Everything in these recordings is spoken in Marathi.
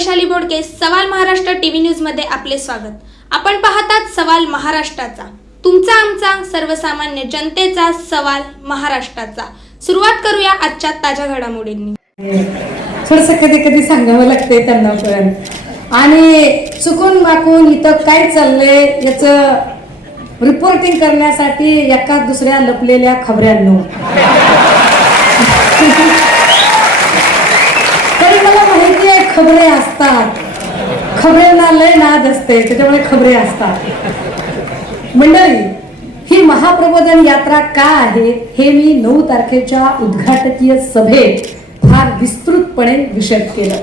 वैशाली बोडके, सवाल महाराष्ट्र टीव्ही न्यूज मध्ये आपले स्वागत। आपण पाहतात सवाल महाराष्ट्राचा, तुमचा आमचा सर्वसामान्य जनतेचा सवाल महाराष्ट्राचा। सुरुवात करूया आजच्या ताज्या घडामोडींनी। थोडंसं कधी कधी सांगावं लागते त्यांना पण, आणि चुकून माकून इथं काय चाललंय याचं रिपोर्टिंग करण्यासाठी एका दुसऱ्या लपलेल्या खबऱ्यांनो तरी मला माहिती आहे खबरे असतात, खबऱ्यांना लय नाद असते, त्याच्यामुळे खबरे असतात। मंडळी, ही महाप्रबोधन यात्रा का आहे हे मी 9 तारखेच्या उद्घाटकीय सभेत फार विस्तृतपणे विशद केलं।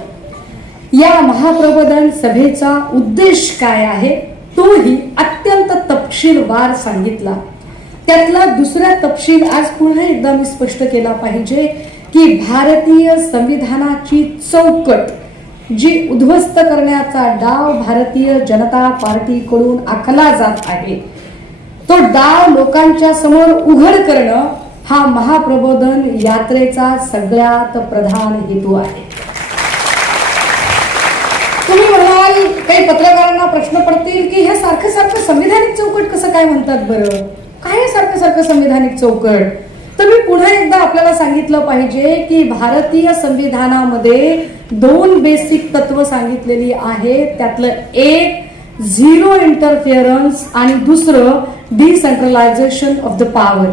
या महाप्रबोधन सभेचा उद्देश काय आहे तोही अत्यंत तपशीलवार सांगितला। त्यातला दुसरा तपशील आज पुन्हा एकदा मी स्पष्ट केला पाहिजे की भारतीय संविधानाची चौकट जी उद्ध्वस्त करण्याचा डाव भारतीय जनता पार्टीकडून आखला जात आहे, तो डाव लोकांच्या समोर उघड करणं हा महाप्रबोधन यात्रेचा सगळ्यात प्रधान हेतू आहे। तुम्ही म्हणाल, काही पत्रकारांना प्रश्न पडतील की हे सारखं सारखं संविधानिक चौकट कसं काय म्हणतात बरं, काय सारखं सारखं संविधानिक चौकट? तर मी पुन्हा एकदा आपल्याला सांगितलं पाहिजे की भारतीय संविधानामध्ये 2 बेसिक तत्व सांगितलेली आहेत। त्यातलं एक झिरो इंटरफिअरन्स आणि दुसरं डिसेंट्रलायझेशन ऑफ द पॉवर,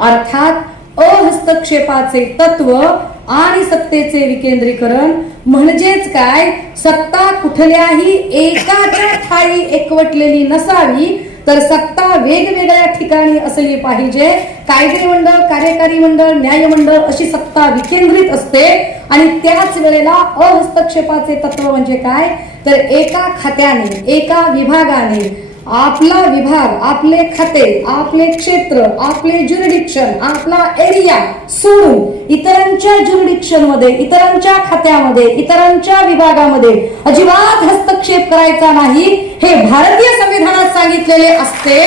अर्थात अहस्तक्षेपाचे तत्व आणि सत्तेचे विकेंद्रीकरण। म्हणजेच काय, सत्ता कुठल्याही एकाच्या ठाई एकवटलेली नसावी, तर सत्ता वेगवेगळ्या ठिकाणी असली पाहिजे। कायदे मंडळ, कार्यकारी मंडळ, न्याय मंडळ अशी सत्ता विकेंद्रित असते। आणि त्याच वेळेला अहस्तक्षेपाचे तत्व म्हणजे काय, तर एका खात्याने, एका विभागाने आपला विभाग, आपले खाते, आपले क्षेत्र, आपले ज्युरिडिक्शन, आपला एरिया सोडून इतरांच्या ज्युरिडिक्शन मध्ये, इतरांच्या खात्यामध्ये, इतरांच्या विभागामध्ये अजिबात हस्तक्षेप करायचा नाही, हे भारतीय संविधानात सांगितलेले असते।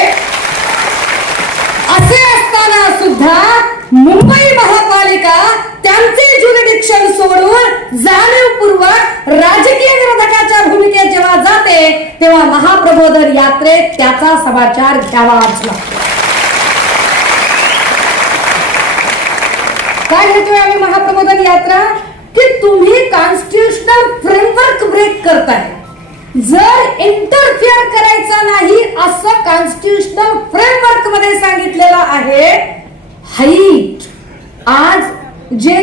असे असताना सुद्धा मुंबई महापालिका त्यांचे ज्युरिडिक्शन सोडून जाणीवपूर्वक राजकीय विरोधकाच्या भूमिकेत जेव्हा जाते, तेव्हा महाप्रबोधन यात्रेत त्याचा समाचार घ्यावाच लागतो। काय घेतोय आम्ही महाप्रबोधन यात्रा, की तुम्ही कॉन्स्टिट्यूशनल फ्रेमवर्क ब्रेक करताय, जर इंटरफिअर करायचा नाही असं कॉन्स्टिट्यूशनल फ्रेमवर्क मध्ये सांगितलेलं आहे। हाईट, आज जे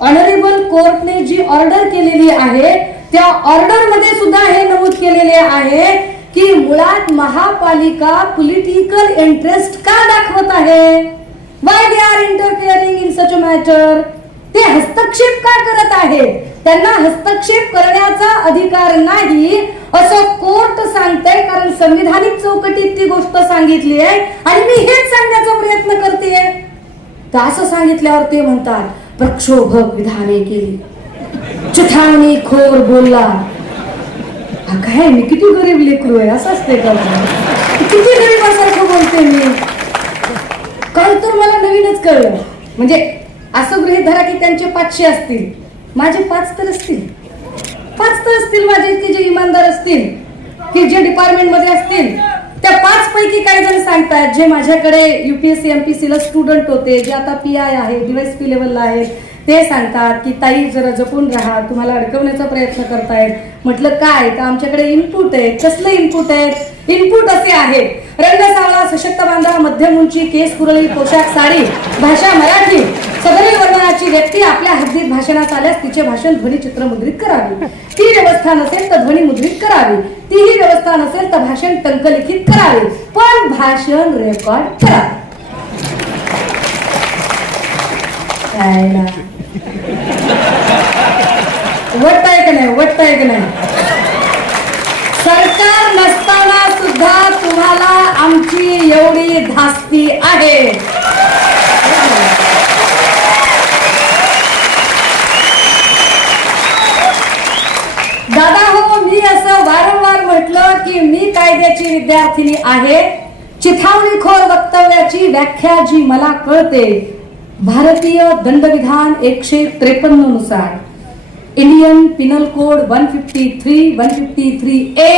ऑनरेबल कोर्टने जी ऑर्डर केलेली आहे त्या ऑर्डर मध्ये सुद्धा हे नमूद केलेले आहे की मुळात महापालिका पॉलिटिकल इंटरेस्ट का दाखवत आहे, why they are interfering in such a matter, ते हस्तक्षेप का करत आहे, त्यांना हस्तक्षेप करण्याचा अधिकार नाही असं कोर्ट सांगतंय। कारण संविधानिक चौकटीत ती गोष्ट सांगितली आहे आणि मी हेच सांगण्याचा प्रयत्न करतेय। तर असं सांगितल्यावर ते म्हणतात प्रक्षोभक विधाने केली, चिथावणीखोर बोलला। काय मी किती गरीब लेकरू आहे, असं असते का, किती गरीबासारखं बोलते मी। काल तर मला नवीनच कळलं, म्हणजे असं गृहीत धरा की त्यांचे 500 असतील, माझे 5 तर असतील, 5 तर असतील माझे, की जे इमानदार असतील, की जे डिपार्टमेंट मध्ये असतील। त्या 5 पैकी काही जण सांगतात, जे माझ्याकडे UPSC MPSC ला स्टुडंट होते, जे आता PI आहे, DYSP लेवलला आहेत, ते सांगतात की ताई जरा जपून राहा, तुम्हाला अडकवण्याचा प्रयत्न करतायत। म्हटलं काय, तर आमच्याकडे इनपुट आहे। कसले इनपुट आहेत? इनपुट असे आहेत, रंग सावळा, सशक्त बांधा, मध्यम उंची, केस कुरळी, पोशाख साडी, भाषा मराठी, सदरील वर्णनाची व्यक्ती आपल्या हद्दीत भाषणास आल्यास तिचे भाषण ध्वनिचित्र मुद्रित करावे, ती व्यवस्था नसेल तर ध्वनी मुद्रित करावी, तीही व्यवस्था नसेल तर भाषण टंकलिखित करावे, पण भाषण रेकॉर्ड करावे। वाटतंय का नाही, वाटतंय का नाही? सरकार नसताना सुद्धा तुम्हाला आमची एवढी धास्ती आहे। दादा हो, मी असं वारंवार म्हटलं की मी कायद्याची विद्यार्थिनी आहे। चिथावणीखोर वक्तव्याची व्याख्या जी मला कळते, भारतीय दंडविधान 153 नुसार इंडियन पिनल कोड 153, 153A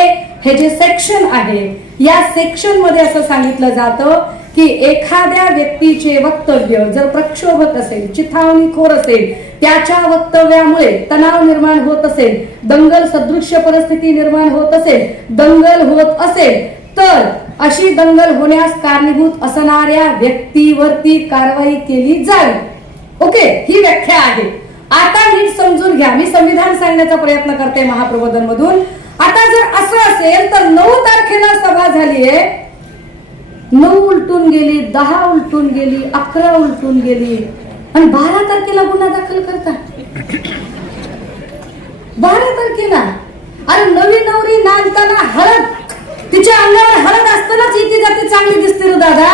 हे जे सेक्शन आहे, या सेक्शन मध्ये असं सांगितलं जातं की एखाद्या व्यक्तीचे वक्तव्य जर प्रक्षोभक असेल, चिथावणीखोर असेल, त्याच्या वक्तव्यामुळे तणाव निर्माण होत असेल, दंगल सदृश्य परिस्थिती निर्माण होत असेल, दंगल होत असेल, तर अशी दंगल होण्यास कारणीभूत असणाऱ्या व्यक्तीवरती कारवाई केली जाईल. ओके, ही व्याख्या आहे. आता नीट समजून घ्या, मी संविधान सांगण्याचा प्रयत्न करते महाप्रबोधन मधून. आता जर असं असेल तर 9 तारखेला सभा झालीये, 9 उलटून गेली, 10 उलटून गेली, 11 उलटून गेली आणि 12 तारखेला गुन्हा दाखल करता. 12 तारखेला अरे नवी नवरी नांदताना हळद, तिच्या अंगावर हळद असतानाच इथे जाते चांगली दिसते रे दादा.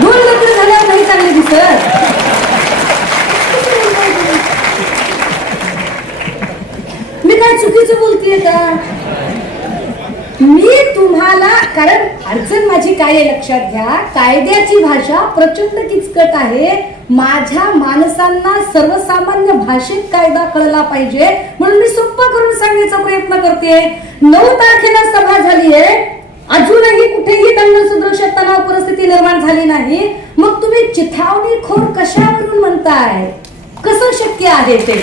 2 लग्न झाल्यावर नाही चांगली दिसत. मी काय चुकीचं बोलतेय का? मी तुम्हाला, कारण अडचण माझी काय आहे लक्षात घ्या, कायद्याची भाषा प्रचंड किचकट आहे. माझ्या माणसांना सर्वसामान्य भाषेत कायदा कळला पाहिजे म्हणून मी सोपं करून सांगण्याचा प्रयत्न करते. 9 तारखेला सभा झाली आहे, अजूनही कुठेही दंगल सदृश तणाव परिस्थिती निर्माण झाली नाही. मग तुम्ही चिथावणीखोर कशावरून म्हणताय? कसं शक्य आहे ते?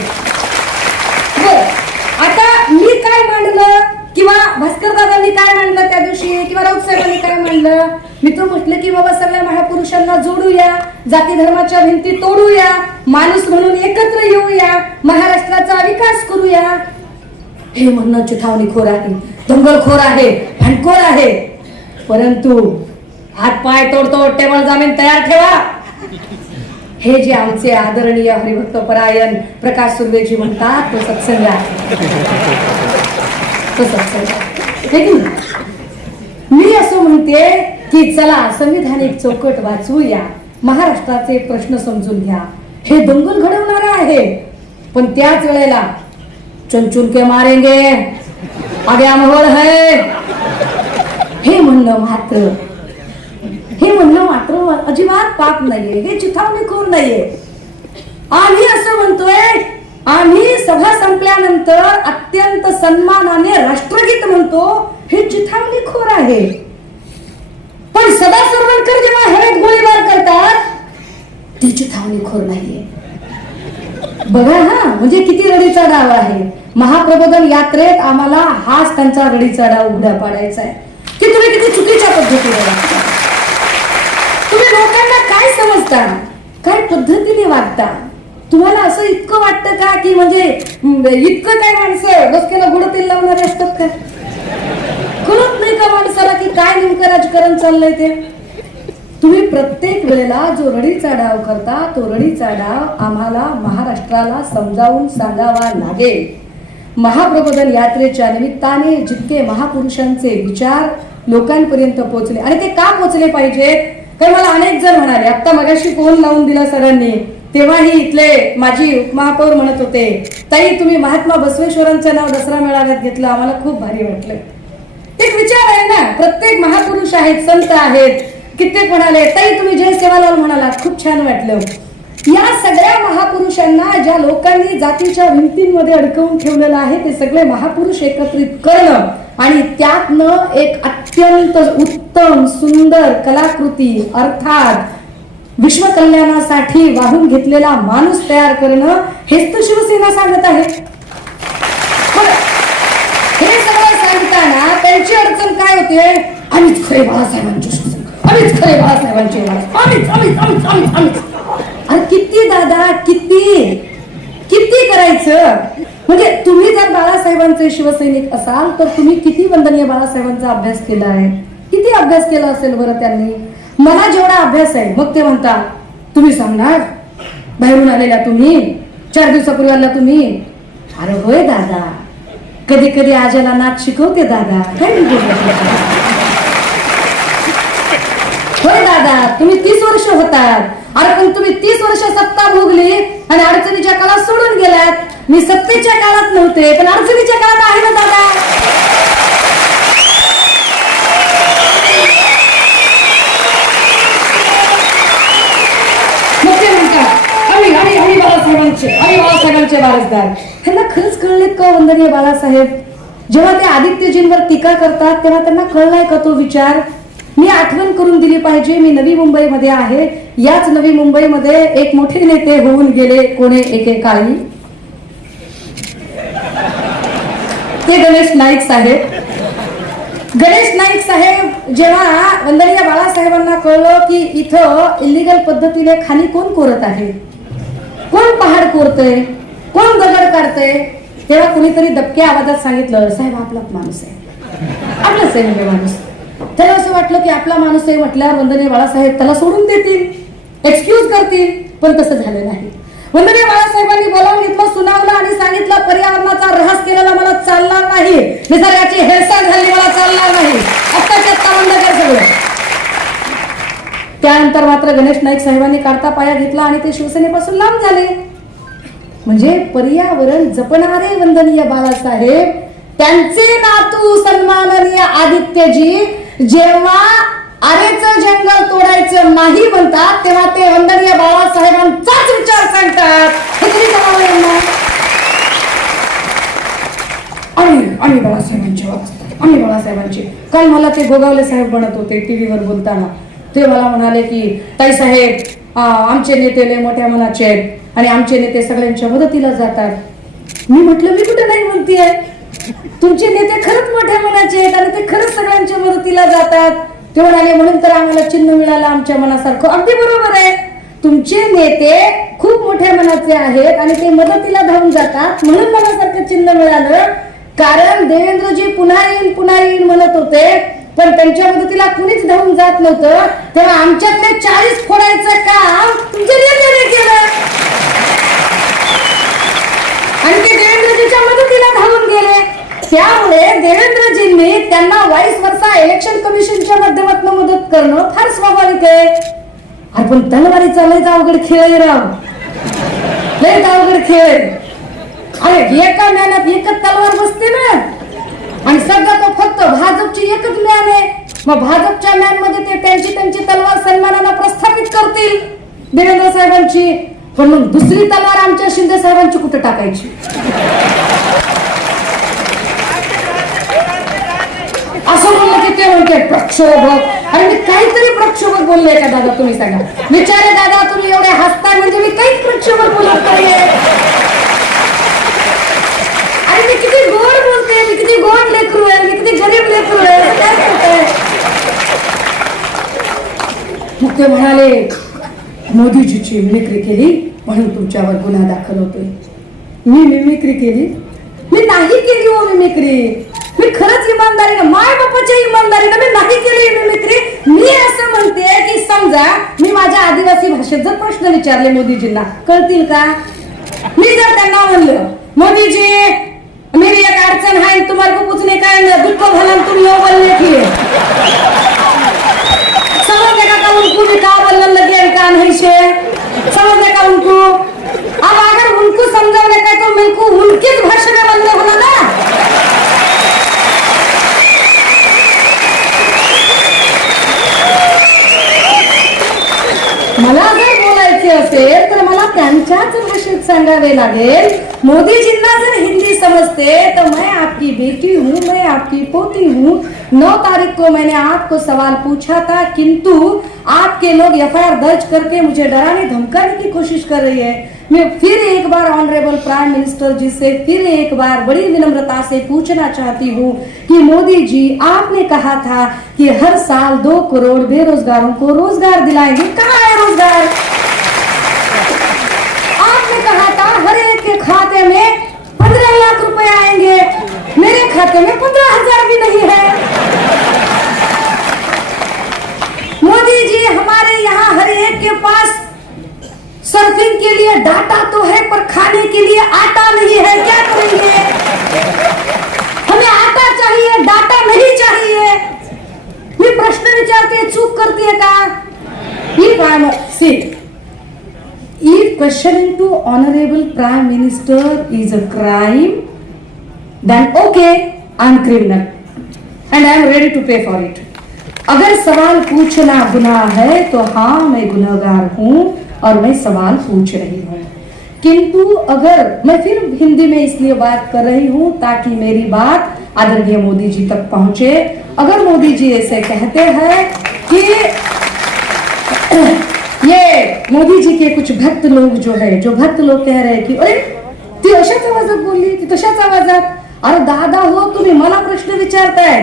आता मी काय मांडलं किंवा भास्कर दादांनी काय मांडलं त्या दिवशी किंवा राऊत साहेबांनी काय मांडलं? मी तो म्हटलं की बाबा सगळ्या महापुरुषांना जोडूया, जाती धर्माच्या भिंती तोडूया, माणूस म्हणून एकत्र येऊया, महाराष्ट्राचा विकास करूया. हे म्हणणं चिथावणीखोर आहे, दंगलखोर आहे, भांडखोर आहे. परंतु हात पाय तोडतो, टेबल जामीन तयार ठेवा, हे जे आमचे आदरणीय हरिभक्त परायण प्रकाश सुर्वेजी म्हणतात तो सत्संग आहे. तो सत्संग आहे. मी असं म्हणते की चला संविधानिक चौकट वाचवूया, महाराष्ट्राचे प्रश्न समजून घ्या. हे दंगल घडवणारे आहे, पण त्याच वेळेला चुन के मारेंगे, आगे आमोळ है, हे म्हणणं मात्र अजिबात पाप नाहीये, हे चिथावणीखोर नाहीये. आम्ही असं म्हणतोय, आम्ही सभा संपल्यानंतर अत्यंत सन्मानाने राष्ट्रगीत म्हणतो, हे चिथावणीखोर आहे. पण सदा सरवणकर जेव्हा हवेत गोळीबार करतात ते चिथावणीखोर नाहीये. बघा हा, म्हणजे किती रडीचा डाव आहे. महाप्रबोधन यात्रेत आम्हाला हाच त्यांचा रडीचा डाव उघडा पाडायचा आहे की तुम्ही किती चुकीच्या पद्धतीने वागता, तुम्ही लोकांना काय समजता, काय पद्धतीने वागता. तुम्हाला असं इतकं वाटतं का की म्हणजे इतकं काय माणसं डोक्याला गुड तेल लावणारे असतात का? कळत नाही का माणसाला की काय नेमकं राजकारण चाललंय ते? तुम्ही प्रत्येक वेळेला जो रडीचा डाव करता, तो रडीचा डाव आम्हाला महाराष्ट्राला समजावून सांगावा लागेल. महाप्रबोधन यात्रेच्या निमित्ताने जितके महापुरुषांचे विचार लोकांपर्यंत पोहोचले, आणि ते का पोहोचले पाहिजे? तर मला अनेक जण म्हणाले, आता मगाशी फोन लावून दिला सरांनी, तेव्हाही इथले माजी उपमहापौर म्हणत होते, ताई तुम्ही महात्मा बसवेश्वरांचं नाव दसरा मेळाव्यात घेतलं, आम्हाला खूप भारी वाटलं. एक विचार आहे ना, प्रत्येक महापुरुष आहेत, संत आहेत. कित्येक म्हणाले, ताई तुम्ही जय सेवालाल म्हणालात, खूप छान वाटलं. या सगळ्या महापुरुषांना ज्या लोकांनी जातीच्या भिंतींमध्ये अडकवून ठेवलेलं आहे, ते सगळे महापुरुष एकत्रित करणं आणि त्यातनं एक अत्यंत उत्तम सुंदर कलाकृती अर्थात विश्वकल्याणासाठी वाहून घेतलेला माणूस तयार करणं, हेच तर शिवसेना सांगत आहे. हे सगळं सांगताना त्यांची अडचण काय होते? आम्हीच खरे बाळासाहेबांचे शिवसेना, आम्हीच खरे बाळासाहेबांचे, आम्हीच. अरे किती दादा, किती करायचं? म्हणजे तुम्ही जर बाळासाहेबांचे शिवसैनिक असाल तर तुम्ही किती वंदनीय बाळासाहेबांचा अभ्यास केला आहे? किती अभ्यास केला असेल बरं त्यांनी? मला जेवढा अभ्यास आहे, मग ते म्हणतात तुम्ही सांगणार बाहेरून आलेला तुम्ही, 4 दिवसापूर्वी आला तुम्ही. अरे होय दादा, कधी कधी आजाला नाच शिकवते दादा, काय होय दादा, तुम्ही 30 वर्ष होतात. अरे पण तुम्ही 30 वर्ष सत्ता भोगली आणि अडचणीच्या काळात सोडून गेलात. मी सत्तेच्या काळात नव्हते, पण अडचणीच्या काळात आहे ना दादा. मग ते म्हणतात आम्ही बाळासाहेबांचे वारसदार. ह्यांना खरंच कळलेत का वंदनीय बाळासाहेब? जेव्हा ते आदित्यजींवर टीका करतात तेव्हा त्यांना कळलाय का तो विचार? मी आठवण करून दिली पाहिजे, मी नवी मुंबईमध्ये आहे. याच नवी मुंबईमध्ये एक मोठे नेते होऊन गेले कोणे एकेकाळी, ते गणेश नाईक साहेब. गणेश नाईक साहेब जेव्हा वंदनीय बाळासाहेबांना कळलं की इथं इलिगल पद्धतीने खाली कोण कोरत आहे, कोण पहाड कोरतय, कोण दगड काढतय, तेव्हा कुणीतरी दबक्या आवाजात सांगितलं, साहेब आपलाच माणूस आहे, आपलाच आहे म्हणजे माणूस. त्याला असं वाटलं की आपला माणूस आहे म्हटल्यावर वंदनीय बाळासाहेब त्याला सोडून देतील, एक्सक्यूज करतील, पण तसं झालं नाही. वंदनीय बाळासाहेबांनी बोलावून घेतलं, सुनावलं आणि सांगितलं, पर्यावरणाचा ऱ्हास केलेला मला चालणार नाही, निसर्गाची हेळसाळ झाली मला चालणार नाही, आत्ताच्या आत्ता बंद कर सगळं. त्यानंतर मात्र गणेश नाईक साहेबांनी काढता पाया घेतला आणि ते शिवसेनेपासून लांब झाले. म्हणजे पर्यावरण जपणारे वंदनीय बाळासाहेब, त्यांचे नातू सन्माननीय आदित्यजी जेव्हा आरेचं जंगल तोडायचं नाही म्हणतात तेव्हा ते वंदनीय बाळासाहेबांचाच विचार सांगतात. हे तरी जमावं ना. आणि बाळासाहेबांची आणि बाळासाहेबांची. काल मला ते गोगावले साहेब म्हणत होते टीव्हीवर बोलताना, ते मला म्हणाले की ताई साहेब आमचे नेते लय मोठ्या मनाचे आहेत आणि आमचे नेते सगळ्यांच्या मदतीला जातात. मी म्हटलं मी कुठे नाही म्हणतेय, तुमचे नेते खरंच मोठ्या मनाचे आहेत आणि ते खरंच सगळ्यांच्या मदतीला जातात. ते म्हणाले म्हणून तर आम्हाला चिन्ह मिळालं आमच्या मनासारखं. अगदी बरोबर आहे, तुमचे नेते खूप मोठ्या मनाचे आहेत आणि ते मदतीला धावून जातात म्हणून मनासारखं चिन्ह मिळालं. कारण देवेंद्रजी पुन्हा येईन म्हणत होते, पण त्यांच्या मदतीला कुणीच धावून जात नव्हतं. तेव्हा आमच्यातले 40 फोडायचं काम तुमच्या नेत्याने केलं आणि ते देवेंद्रजीच्या मदतीला धावून गेले. त्यामुळे देवेंद्रजींनी त्यांना वाईस वर्षा इलेक्शन कमिशनच्या माध्यमातून मदत करणं फार स्वाभाविक आहे. आपण तलवारीचा लय अवघड खेळ आहे राव, लय अवघड खेळ. अरे एका मॅनात एकच तलवार बसते ना, आणि सगळं तो फक्त भाजपची एकच मॅन आहे. मग भाजपच्या मॅन मध्ये ते त्यांची तलवार सन्मानाला प्रस्थापित करतील देवेंद्र साहेबांची, पण मग दुसरी तलवार आमच्या शिंदे साहेबांची कुठे टाकायची? असं बोललं की ते म्हणते प्रक्षोभक. आणि मी काहीतरी प्रक्षोभक बोलले का दादा? तुम्ही सांगा. विचारे दादा, तुम्ही एवढे हसताय म्हणजे मी काहीच प्रक्षोभक बोलत नाहीये. आणि मी किती गोड बोलते, मी किती गोड लेकरू आहे, मी किती गरीब लेकरू आहे, काय करताय? मग ते म्हणाले मोदीजीची मिमिक्री केली म्हणून तुमच्यावर गुन्हा दाखल होतोय. मी मिमिक्री केली? मी नाही केली हो मिमिक्री. मी खरंच इमानदारीनं, माय बापाच्या इमानदारीनं मी नाही केली मिमिक्री. मी असं म्हणते की समजा मी माझ्या आदिवासी भाषेत जर प्रश्न विचारले मोदीजींना, कळतील का? मी जर त्यांना म्हणलं मोदीजी मेरी एक अड़चन है, तुम्हारे को पूछने का है, दुख को भला तुम यो बोलने की समझने का उनको भी का बोलने लगे का नहीं से समझने का उनको. अब अगर उनको समझाने का तो मेरे को उनकी भाषा में बोलने होना ना. मला जर बोलायचे असेल तर मला त्यांच्याच भाषेत सांगावे लागेल. मोदीजींना जर हिंदी समझते तो मैं आपकी बेटी हूँ, मैं आपकी पोती हूँ. 9 तारीख को मैंने आपको सवाल पूछा था, किंतु आपके लोग एफआईआर दर्ज करके मुझे डराने धमकाने की कोशिश कर रही है. मैं फिर एक बार ऑनरेबल प्राइम मिनिस्टर जी से फिर एक बार बड़ी विनम्रता से पूछना चाहती हूँ कि मोदी जी, आपने कहा था कि हर साल 2 करोड़ बेरोजगारों को रोजगार दिलाएंगे. कहाँ है रोजगार? आपने कहा था हर एक के खाते में 15 लाख रुपए आएंगे. मेरे खाते में 15,000 भी नहीं है. मोदी जी, हमारे यहाँ हर एक के पास सर्फिंग के लिए डाटा तो है पर खाने के लिए आटा नहीं है. क्या करेंगे? हमें आटा चाहिए, डाटा नहीं चाहिए. मी प्रश्न विचारते, चूक करते का? If questioning to honorable prime minister is a crime, then okay, I am criminal and I am ready to pay for it. अगर सवाल पूछना गुनाह है तो हाँ, मैं गुनहगार हूँ और मैं सवाल पूछ रही हूँ. किंतु अगर मैं फिर हिंदी में इसलिए बात कर रही हूं ताकि मेरी बात आदरणीय मोदी जी तक पहुंचे। अगर मोदी जी ऐसे कहते हैं कि ये मोदी जी के कुछ भक्त लोग जो भक्त लोग कह रहे हैं की अरे ती अशाच आवाजात बोलली, ती तशाच आवाजात, अरे दादा हो तुम्ही मला प्रश्न विचारताय,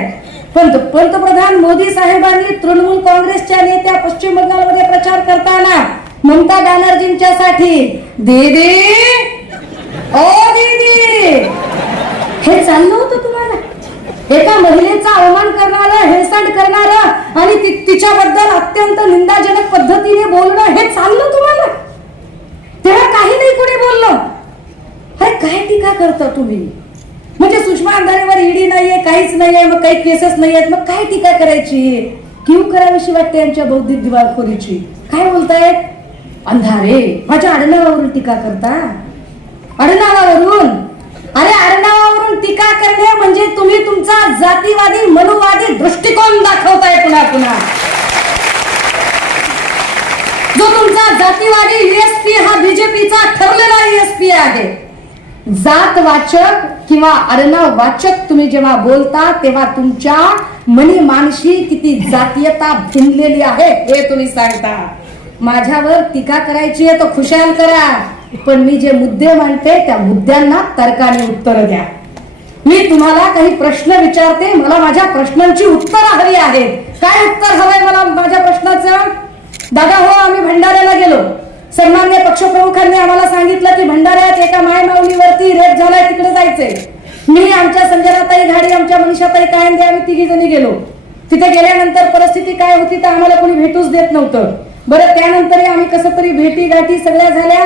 पंतप्रधान मोदी साहेबांनी तृणमूल काँग्रेसच्या नेत्या पश्चिम बंगालमध्ये प्रचार करताना ममता बॅनर्जींच्या साठी दीदी ओ दीदी हे चाललं होतं तुम्हाला, एका महिलेचा अवमान करणारं, हेळसांड करणारं आणि तिच्याबद्दल अत्यंत निंदाजनक पद्धतीने बोलणं हे चाललं तुम्हाला, तेव्हा काही नाही कोणी बोललं, अरे काय टीका करता तुम्ही, म्हणजे सुषमा अंधारेवर ईडी नाहीये, काहीच नाहीये, मग काही केसेस नाहीयेत, मग काय टीका करायची, क्यू करावीशी वाटते यांच्या बौद्धिक दिवाळखोरीची, काय बोलतायत, अंधारे माझ्या आडनावावरून टीका करता, आडनावावरून, अरे आडनावावरून टीका करणे म्हणजे तुम्ही तुमचा जातीवादी मनुवादी दृष्टिकोन दाखवताय पुन्हा पुन्हा, जो तुमचा जातीवादी यूएसपी हा बीजेपीचा ठरलेला यूएसपी आहे। जात वाचक किंवा आडनाव वाचक तुम्ही जेव्हा बोलता तेव्हा तुमच्या मनी मानशी किती जातीयता भिनलेली आहे हे तुम्ही सांगता। माझ्यावर टीका करायची आहे तर खुशाल करा, पण मी जे मुद्दे मांडते त्या मुद्द्यांना तर्काने उत्तर द्या। मी तुम्हाला काही प्रश्न विचारते, मला माझ्या प्रश्नांची उत्तरं हवी आहेत। काय उत्तर हवंय मला माझ्या प्रश्नाचं, दादा हो आम्ही भंडाऱ्याला गेलो, सन्मान्य पक्षप्रमुखांनी आम्हाला सांगितलं की भंडाऱ्यात एका मायमाऊलीवरती रेप झालाय, तिकडे जायचंय। मी आमच्या संजनाताई घाडी, आमच्या मनीषाताई कायंदे आम्ही तिघी जणी गेलो। तिथे गेल्यानंतर परिस्थिती काय होती तर आम्हाला कोणी भेटूच देत नव्हतं। बरं त्यानंतर आम्ही कसं तरी भेटी गाठी सगळ्या झाल्या,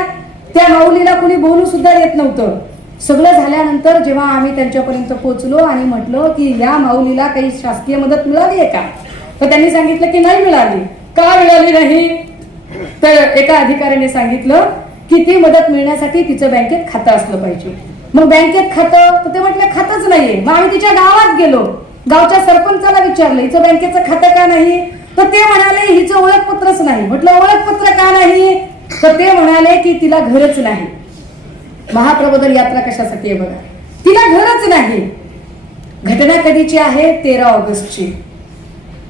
त्या माऊलीला कोणी बोलू सुद्धा येत नव्हतं। सगळं झाल्यानंतर जेव्हा आम्ही त्यांच्यापर्यंत पोहोचलो आणि म्हटलं की या माऊलीला काही शासकीय मदत मिळाली आहे का, तर त्यांनी सांगितलं की नाही मिळाली। का मिळाली नाही, तर एका अधिकाऱ्याने सांगितलं की ती मदत मिळण्यासाठी तिचं बँकेत खातं असलं पाहिजे। मग बँकेत खातं, तर ते म्हटलं खातच नाहीये। मग आम्ही तिच्या गावात गेलो, गावच्या सरपंचाला विचारलं हिचं बँकेचं खातं का नाही, तर ते म्हणाले हिचं ओळखपत्रच नाही। म्हटलं ओळखपत्र का नाही, तर ते म्हणाले की तिला घरच नाही। महाप्रबोधन यात्रा कशासाठी आहे बघा, तिला घरच नाही। घटना कधीची आहे, 13 ऑगस्टची।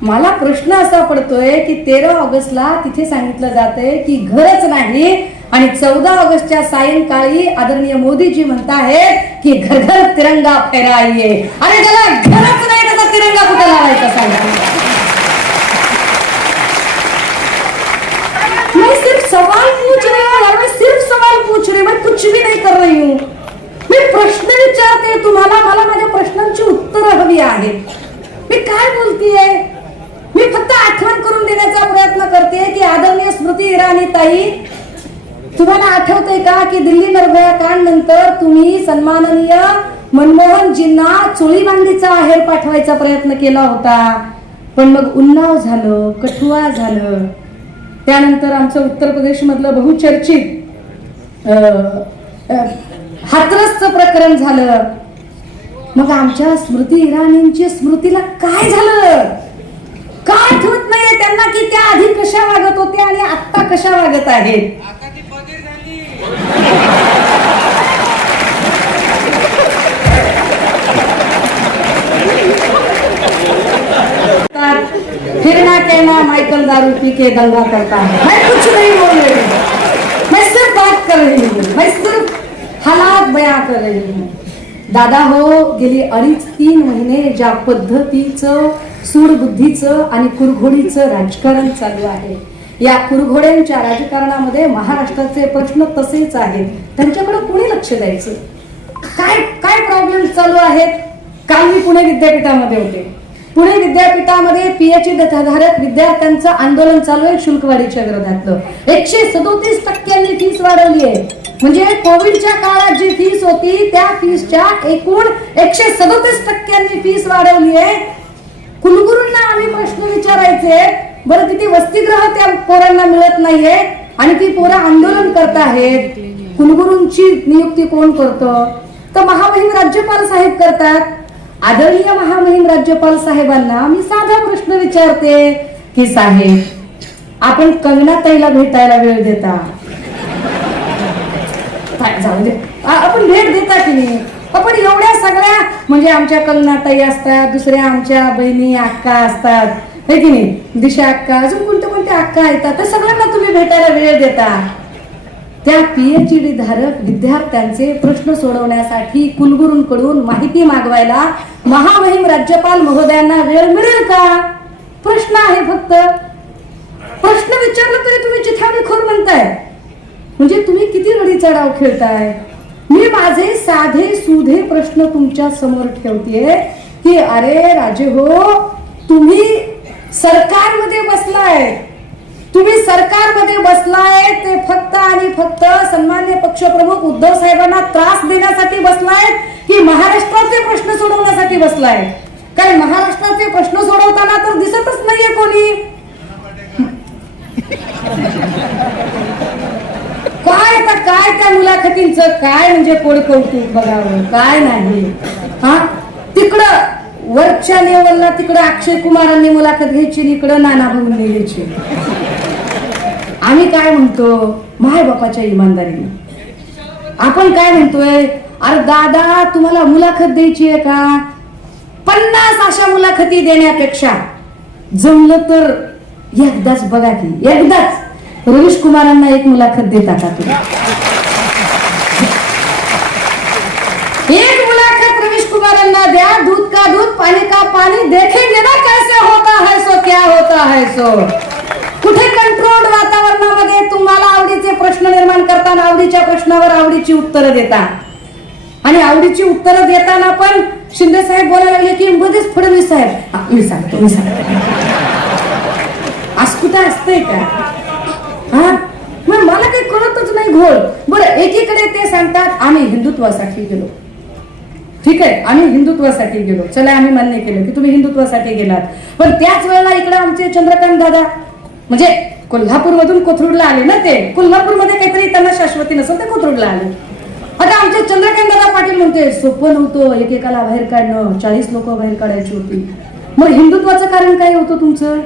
मला प्रश्न असा पडतोय की 13 ऑगस्टला तिथे सांगितलं जातंय की घरच नाही आणि 14 ऑगस्टच्या सायंकाळी आदरणीय मोदीजी म्हणतायत की घर घर तिरंगा फहराइए। अरे त्याला घरच नाही, त्याचा तिरंगा कुठे लावायचा सांगा। मैं सिर्फ सवाल पूछ रही हूँ यार, मैं सिर्फ सवाल पूछ रही हूँ, मैं कुछ भी नहीं कर रही हूँ। मी प्रश्न विचारते तुम्हाला, मला माझ्या प्रश्नांची उत्तरं हवी आहेत। मी काय बोलतीये, मी फक्त आठवण करून देण्याचा प्रयत्न करते की आदरणीय स्मृती इराणी ताई, तुम्हाला आठवतंय का की दिल्ली निर्भया कांड नंतर तुम्ही सन्माननीय मनमोहनजींना चोळीबांधीचा आहेर पाठवायचा प्रयत्न केला होता, पण मग उन्नाव झालं, कठुआ झालं, त्यानंतर आमचं उत्तर प्रदेश मधलं बहुचर्चित हाथरसचं प्रकरण झालं। मग आमच्या स्मृती इराणींची स्मृतीला काय झालं, का आठवत नाहीये त्यांना की त्या आधी कशा वागत होत्या आणि आता कशा वागत आहेत। फिरना कहना माइकल दारू पी के दंगा करता है, मैं कुछ नहीं बोल रही हूँ, मैं सिर्फ बात कर रही हूँ, मैं सिर्फ हालात बयां कर रही हूँ। दादा हो, गेली 2.5-3 महिने ज्या पद्धतीचं सूडबुद्धीचं आणि कुरघोडीचं राजकारण चालू आहे, या कुरघोड्यांच्या राजकारणामध्ये महाराष्ट्राचे प्रश्न तसेच आहेत, त्यांच्याकडे कोणी लक्ष द्यायचं, काय काय प्रॉब्लेम चालू आहेत। काल मी पुणे विद्यापीठामध्ये होते, पुणे विद्यापीठामध्ये पीएचडी धारक विद्यार्थ्यांचं आंदोलन चालू आहे शुल्कवाढीच्या विरोधातलं। 137% फीस वाढवली आहे, म्हणजे कोविडच्या काळात जी फीस होती त्या फीसच्या एकूण 137% फीस वाढवली आहे। कुलगुरूंना आम्ही प्रश्न विचारायचे, बरं तिथे वसतिगृह त्या पोरांना मिळत नाहीये आणि ती पोरं आंदोलन करत आहेत, कुलगुरूंची नियुक्ती कोण करतं, तर महामहिम राज्यपाल साहेब करतात। आदरणीय महामहिम राज्यपाल साहेबांना मी साधा प्रश्न विचारते की साहेब आपण कंगनाताईला भेटायला वेळ देता, जाऊ दे, आपण भेट देता की नाही? आपण एवढ्या सगळ्या म्हणजे आमच्या कलनाताई असतात, दुसऱ्या आमच्या बहिणी अक्का असतात, हे की नाही, दिशा अक्का, अजून कोणत्या कोणत्या अक्का येतात, तर सगळ्यांना तुम्ही भेटायला वेळ देता. त्या PhD धारक विद्यार्थ्यांचे प्रश्न सोडवण्यासाठी कुलगुरूंकडून माहिती मागवायला महामहिम राज्यपाल महोदयांना वेळ मिळेल का? प्रश्न आहे फक्त. प्रश्न विचारला तरी तुम्ही चिथावणीखोर म्हणताय. म्हणजे तुम्ही किती रडीचा डाव खेळताय. मी माझे साधे सुधे प्रश्न तुमच्या समोर ठेवतेय की अरे राजे हो, तुम्ही सरकारमध्ये बसलाय, तुम्ही सरकारमध्ये बसलाय ते फक्त आणि फक्त सन्मान्य पक्षप्रमुख उद्धव साहेबांना त्रास देण्यासाठी बसलाय की महाराष्ट्राचे प्रश्न सोडवण्यासाठी बसलाय? काय महाराष्ट्राचे प्रश्न सोडवताना तर दिसतच नाहीये कोणी. काय त्या मुलाखतींचं काय म्हणजे कोण कौतुक बघावं, काय नाही. हा, तिकडं वरच्या लेवलला तिकडं अक्षय कुमारांनी मुलाखत घ्यायची, इकडं नाना भाऊंनी घ्यायची. आम्ही काय म्हणतो, माय बापाच्या इमानदारीने आपण काय म्हणतोय, अरे दादा तुम्हाला मुलाखत द्यायची आहे का? 50 अशा मुलाखती देण्यापेक्षा जमलं तर एकदाच बघा की, एकदाच रवीश कुमारांना एक मुलाखत देता का तुम्ही? एक मुलाखत रवीश कुमारांना द्या. दूध का दूध, पानी का पानी, देखेंगे ना कैसे होता है सो, क्या होता है सो. कुठे कंट्रोल्ड वातावरणामध्ये तुम्हाला आवडीचे प्रश्न निर्माण करताना आवडीच्या प्रश्नावर आवडीची उत्तरं देता. आणि आवडीची उत्तरं देताना पण शिंदे साहेब बोलायला लागले की मध्येच फडणवीस साहेब मी सांगतो. असं कुठं असतंय का? हा, मग मला काही कळतच नाही घोळ. बरं, एकीकडे ते सांगतात आम्ही हिंदुत्वासाठी गेलो. ठीक आहे, आम्ही हिंदुत्वासाठी गेलो, चला आम्ही मान्य केलं की तुम्ही हिंदुत्वासाठी गेलात. पण त्याच वेळेला इकडे आमचे चंद्रकांत दादा म्हणजे कोल्हापूर मधून कोथरूडला आले ना, ते कोल्हापूरमध्ये काहीतरी त्यांना शाश्वती नसेल ते कोथरूडला आले. आता आमचे चंद्रकांत दादा पाटील म्हणते सोपं नव्हतं एकेकाला बाहेर काढणं, 40 लोक बाहेर काढायची होती. मग हिंदुत्वाचं कारण काय होतं तुमचं?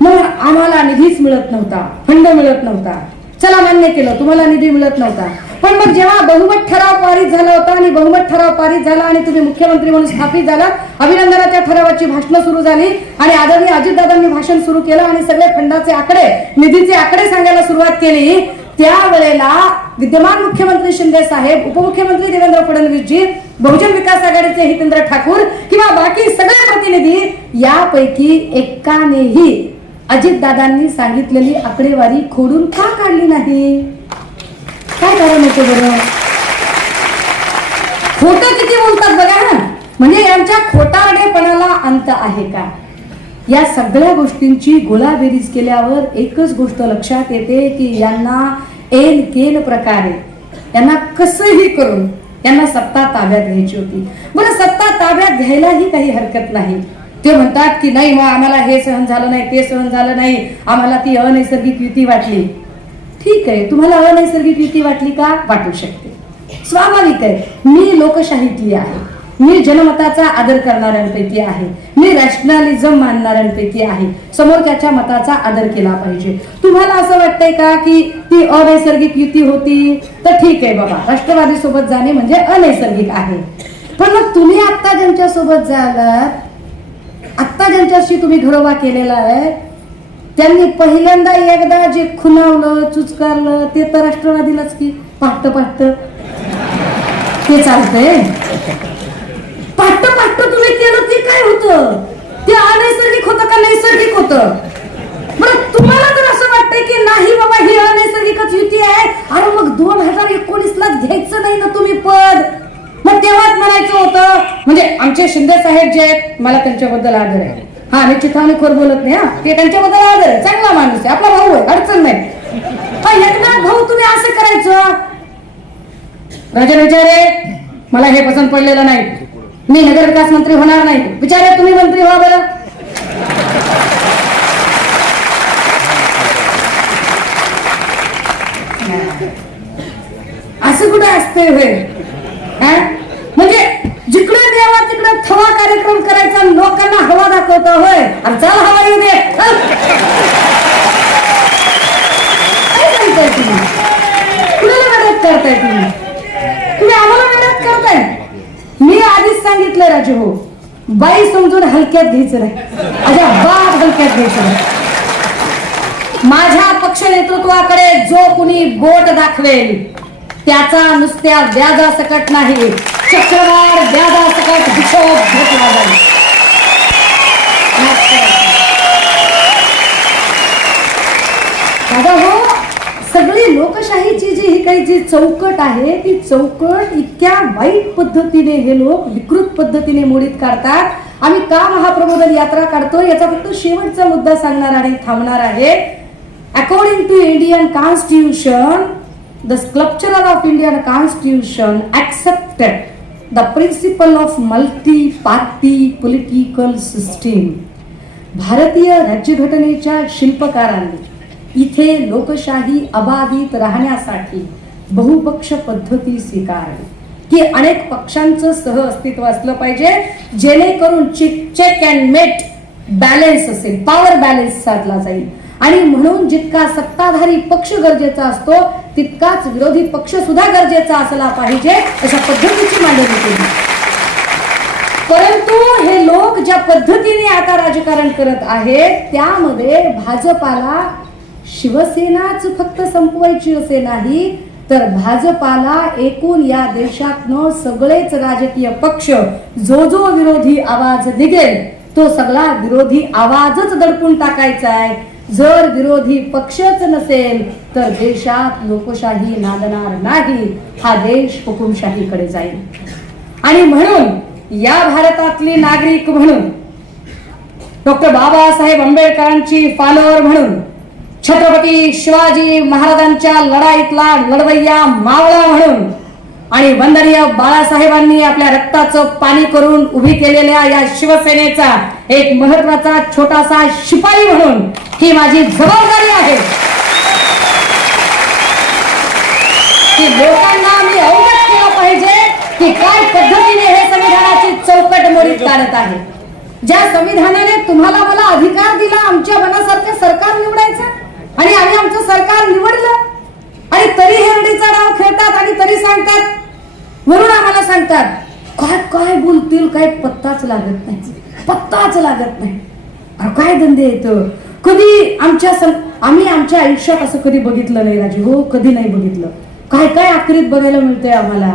मग आम्हाला निधीच मिळत नव्हता, फंड मिळत नव्हता. चला मान्य केलं, तुम्हाला निधी मिळत नव्हता. पण मग जेव्हा बहुमत ठराव पारित झाला होता आणि बहुमत ठराव पारित झाला आणि तुम्ही मुख्यमंत्री म्हणून स्थापित झाला, अभिनंदनाच्या ठरावाची भाषणं सुरू झाली आणि आदरणीय अजितदादांनी भाषण सुरू केलं आणि सगळे फंडाचे आकडे, निधीचे आकडे सांगायला सुरुवात केली. त्यावेळेला विद्यमान मुख्यमंत्री शिंदे साहेब, उपमुख्यमंत्री देवेंद्र फडणवीसजी, बहुजन विकास आघाडीचे हितेंद्र ठाकूर किंवा बाकी सगळे प्रतिनिधी यापैकी एकानेही अजितदादांनी सांगितलेली आकडेवारी खोडून का काढली नाही? काय कारण होतं बरं? खोटं किती बोलतात बघा ना. म्हणजे यांच्या खोटारडेपणाला अंत आहे का? या सगळ्या गोष्टींची गोळाबेरीज केल्यावर एकच गोष्ट लक्षात येते की यांना एन केन प्रकारे यांना कसंही करून यांना सत्ता ताब्यात घ्यायची होती. बरं, सत्ता ताब्यात घ्यायलाही काही हरकत नाही. ते म्हणतात की नाही, मग आम्हाला हे सहन झालं नाही, ते सहन झालं नाही, आम्हाला ती अनैसर्गिक युती वाटली. ठीक आहे, तुम्हाला अनैसर्गिक युती वाटली का? वाटू शकते, स्वाभाविक आहे. मी लोकशाहीतली आहे, मी जनमताचा आदर करणाऱ्यांपैकी आहे, मी रॅशनॅलिझम मानणाऱ्यांपैकी आहे. समोरच्याच्या मताचा आदर केला पाहिजे. तुम्हाला असं वाटतंय का की ती अनैसर्गिक युती होती? तर ठीक आहे बाबा, राष्ट्रवादी सोबत जाणे म्हणजे अनैसर्गिक आहे. पण मग तुम्ही आता ज्यांच्या सोबत जालात, आता ज्यांच्याशी तुम्ही घरोबा केलेला आहे, त्यांनी पहिल्यांदा एकदा जे खुणावलं, चुचकारलं ते तर राष्ट्रवादीलाच की पाहत पाहत ते चालतंय. पाहत पाहत तुम्ही केलं ते काय होतं? ते अनैसर्गिक होतं का नैसर्गिक होतं? बरं, तुम्हाला जर असं वाटतंय की नाही बाबा ही अनैसर्गिकच युती आहे, अरे मग 2019 ला घ्यायचं नाही ना तुम्ही पद? मग तेव्हाच म्हणायचं होतं. म्हणजे आमचे शिंदे साहेब जे आहेत, मला त्यांच्याबद्दल आदर आहे. हा, मी चिथावणीखोर बोलत नाही. हा, ते त्यांच्याबद्दल आदर आहे, चांगला माणूस आहे, आपला भाऊ आहे, अडचण नाही. एकनाथ भाऊ तुम्ही असं करायचं, राजन विचारे मला हे पसंत पडलेलं नाही, मी नगर विकास मंत्री होणार नाही. विचारे तुम्ही मंत्री व्हा बरं. असं कुठे असते होय? म्हणजे जिकडे द्यावा तिकडे थवा कार्यक्रम करायचा, लोकांना हवा दाखवता होय? आणि चल हवा येऊ दे. काय म्हणताय तुम्ही? कुणाला मदत करता? करताय तुम्ही आम्हाला वेड्यात करताय. मी आधीच सांगितलं राजे हो, बाई समजून हलक्यात घ्यायचं नाही, अजिबात हलक्यात घ्यायचं नाही. माझ्या पक्ष नेतृत्वाकडे जो कुणी बोट दाखवेल त्याचा नुसत्या व्याजासकट नाही, चक्रवाढ व्याजासकट हिशोब घेतला जाईल. दादा हो, सगळी लोकशाहीची जी ही काही जी चौकट आहे ती चौकट इतक्या वाईट पद्धतीने हे लोक विकृत पद्धतीने मोडीत काढतात. आम्ही का महाप्रबोधन यात्रा काढतो याचा फक्त शेवटचा मुद्दा सांगणार आणि थांबणार आहे. According to Indian constitution, the sculpturer of Indian Constitution accepted the principle of multi-party political system. भारतीय राज्यघटनेच्या शिल्पकारांनी इथे लोकशाही अबाधित राहण्यासाठी बहुपक्ष पद्धती स्वीकारली की अनेक पक्षांचं सह अस्तित्व असलं पाहिजे, जेणेकरून चेक अँड मेट बॅलन्स असेल, पॉवर बॅलन्स साधला जाईल. आणि म्हणून जितका सत्ताधारी पक्ष गरजेचा असतो तितकाच विरोधी पक्ष सुद्धा गरजेचा असला पाहिजे, अशा पद्धतीची मांडणी केली. परंतु हे लोक ज्या पद्धतीने आता राजकारण करत आहेत त्यामध्ये भाजपाला शिवसेनाच फक्त संपवायची असे नाही, तर भाजपाला एकूण या देशातनं सगळेच राजकीय पक्ष जो जो विरोधी आवाज निघेल तो सगळा विरोधी आवाजच दडपून टाकायचा आहे. जर विरोधी पक्षच नसेल तर देशात लोकशाही नांदणार नाही, हा देश हुकुमशाहीकडे जाईल. आणि म्हणून या भारतातली नागरिक म्हणून, डॉक्टर बाबासाहेब आंबेडकरांची फॉलोअर म्हणून, छत्रपती शिवाजी महाराजांच्या लढाईतला लढवय्या मावळा म्हणून आणि वंदनीय बाळासाहेबांनी आपल्या रक्ताचं पाणी करून उभी केलेल्या या शिवसेनेचा एक महत्वाचा छोटासा शिपाई म्हणून ही माझी जबाबदारी आहे की लोकांना मी अवगत केलं पाहिजे की काय पद्धतीने हे संविधानाची चौकट मोडीत काढत आहे. ज्या संविधानाने तुम्हाला मला अधिकार दिला आमच्या मनासारखं सरकार निवडायचं आणि आम्ही आमचं सरकार निवडलं, आणि तरी हे रडीचा डाव खेळतात आणि तरी सांगतात, म्हणून आम्हाला सांगतात काय काय बोलतील काय पत्ताच लागत नाही, पत्ताच लागत नाही. काय धंदे येत, कधी आम्ही आमच्या आयुष्यात असं कधी बघितलं नाही राजे हो, कधी नाही बघितलं. काय काय आखरीत बघायला मिळतंय आम्हाला.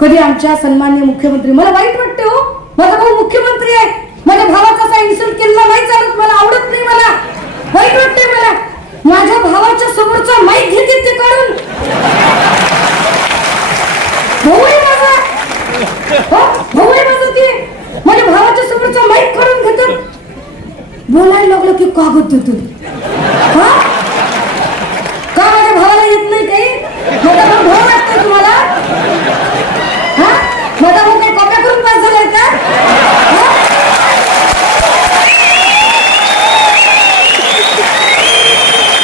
कधी आमच्या सन्मान्य मुख्यमंत्री, मला वाईट वाटते हो, माझा भाऊ मुख्यमंत्री आहे, माझ्या भावाचा असा इन्सल्ट केला नाही चालत, मला आवडत नाही, मला वाईट वाटते. मला माझ्या भावाच्या समोरचा माईक घेते ते काढून, भाऊ आहे माझा, भाऊ आहे माझा, ते माझ्या भावाच्या समोरचा माईक काढून घेतात, बोलायला लागलं की कागद देतो. का माझ्या भावाला येत नाही काही? माझा भाऊ वाटतोय तुम्हाला? माझा भाऊ काही कॉप्या करून पास झालाय का?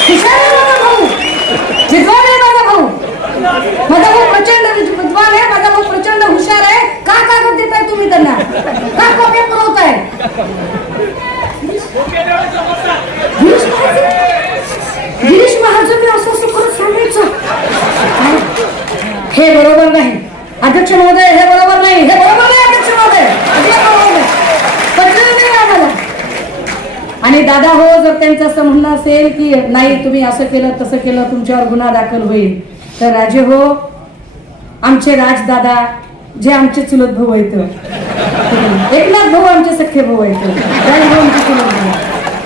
हुशार आहे माझा भाऊ, विद्वान आहे माझा भाऊ, माझा भाऊ प्रचंड विद्वान आहे, माझा भाऊ प्रचंड हुशार आहे. का कागद देताय तुम्ही त्यांना? का कॉप्या पुरवताय? गिरीश महाजन असं असं करत सांगायचं, हे बरोबर नाही अध्यक्ष महोदय, हे बरोबर नाही, हे बरोबर नाही अध्यक्ष महोदय, पटलं नाही आम्हाला. आणि दादा हो, जर त्यांचं असं म्हणणं असेल की नाही तुम्ही असं केलं तसं केलं तुमच्यावर गुन्हा दाखल होईल, तर राजे हो, आमचे राजदादा जे आमचे चुलत भाऊ आहेत, एकनाथ भाऊ आमचे सख्खे भाऊ आहेत, राजभाऊ आमचे चुलत भाऊ,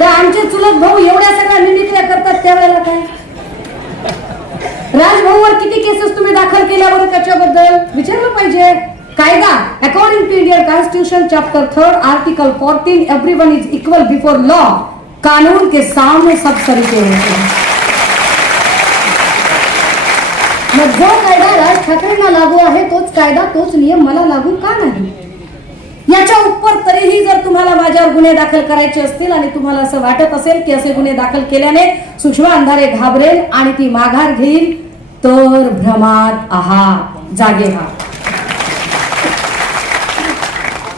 तर आमचे चुलत भाऊ एवढ्या सगळ्या मिमिक्र्या करतात त्यावेळेला काय? राजभाऊवर किती केसेस तुम्ही दाखल केल्या बरं, त्याच्याबद्दल विचारलं पाहिजे. कायदा according to Indian constitution chapter 3 article 14 everyone is equal before law, कानून के सामने सब सरीके होते हैं. मग जो कायदा राज ठाकरेंना लागू आहे तोच कायदा तोच नियम मला लागू का नाही? याच्या उपर तरीही जर तुम्हाला माझ्यावर गुन्हे दाखल करायचे असतील आणि तुम्हाला असं वाटत असेल की असे गुन्हे दाखल केल्याने सुषमा अंधारे घाबरेल आणि ती माघार घेईल, तर भ्रमात आहात, जागे व्हा.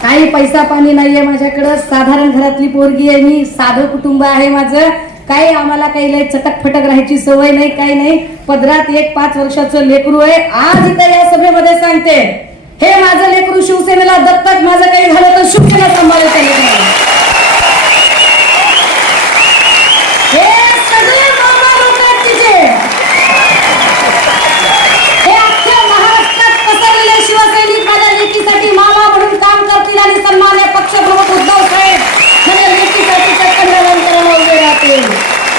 काही पैसा पाणी नाहीये माझ्याकडं, साधारण घरातली पोरगी आहे मी, साधं कुटुंब आहे माझं, काही आम्हाला काही लय चटक फटक राहायची सवय नाही, काही नाही. पदरात एक 5 वर्षाचं लेकरू आहे. आज इथं या सभेमध्ये सांगते, हे माझं लेकरू शिवसेनेला दत्तक, माझं काही झालं तर शिवसेना सांभाळायचं नाही. हे सगळे मामा लोक आहेत तिचे. हे अख्ख्या महाराष्ट्रात पसरलेले शिवसैनिक माझ्या लेकीसाठी मामा म्हणून काम करतील आणि सन्मान्य पक्षप्रमुख उद्धव साहेब माझ्या लेकीसाठी चक्करवलन करायला उभे राहतील.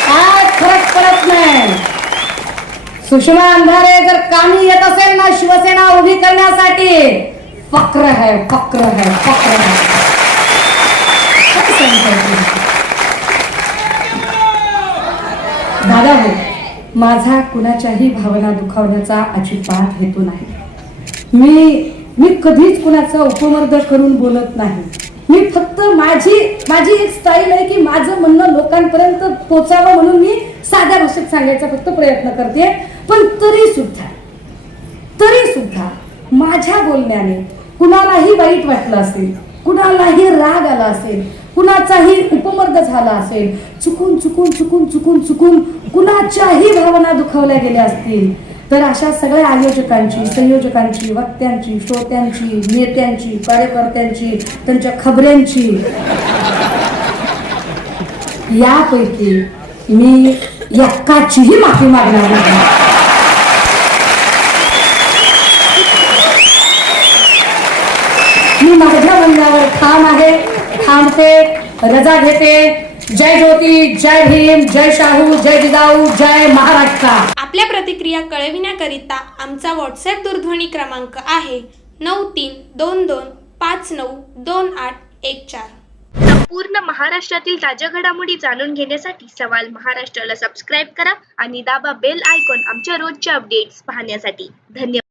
काय फरक पडत नाही. सुषमा अंधारे जर कामी येत असेल ना शिवसेना उभी करण्यासाठी, फक्र है, फक्र है, फक्र है. दादा हो, माझा कुणाच्याही भावना दुखावण्याचा अजिबात हेतू नाही. मी कधीच कुणाचा उपमर्द करून बोलत नाही. मी फक्त माझी एक स्टाईल आहे की माझं म्हणणं लोकांपर्यंत पोचावं म्हणून मी साध्या भाषेत सांगायचा फक्त प्रयत्न करते. पण तरी सुद्धा माझ्या बोलण्याने कुणालाही वाईट वाटलं असेल, कुणालाही राग आला असेल, कुणाचाही उपमर्द झाला असेल, चुकून कुणाच्याही भावना दुखावल्या गेल्या असतील, तर अशा सगळ्या आयोजकांची, संयोजकांची, वक्त्यांची, श्रोत्यांची, नेत्यांची, कार्यकर्त्यांची, त्यांच्या खबऱ्यांची, यापैकी मी एकाचीही माफी मागणार नाही. मी माझ्या म्हणण्यावर ठाम आहे, थांबते, रजा घेते. जय ज्योती, जय भीम, जय शाहू, जय जिजाऊ, जय महाराष्ट्र. आपल्या प्रतिक्रिया कळविण्याकरिता आमचा व्हॉट्सअप दूरध्वनी क्रमांक आहे 9322592814. पूर्ण महाराष्ट्रातील ताज्या घडामोडी जाणून घेण्यासाठी सवाल महाराष्ट्राला सबस्क्राईब करा आणि दाबा बेल आयकॉन आमच्या रोजच्या अपडेट्स पाहण्यासाठी. धन्यवाद.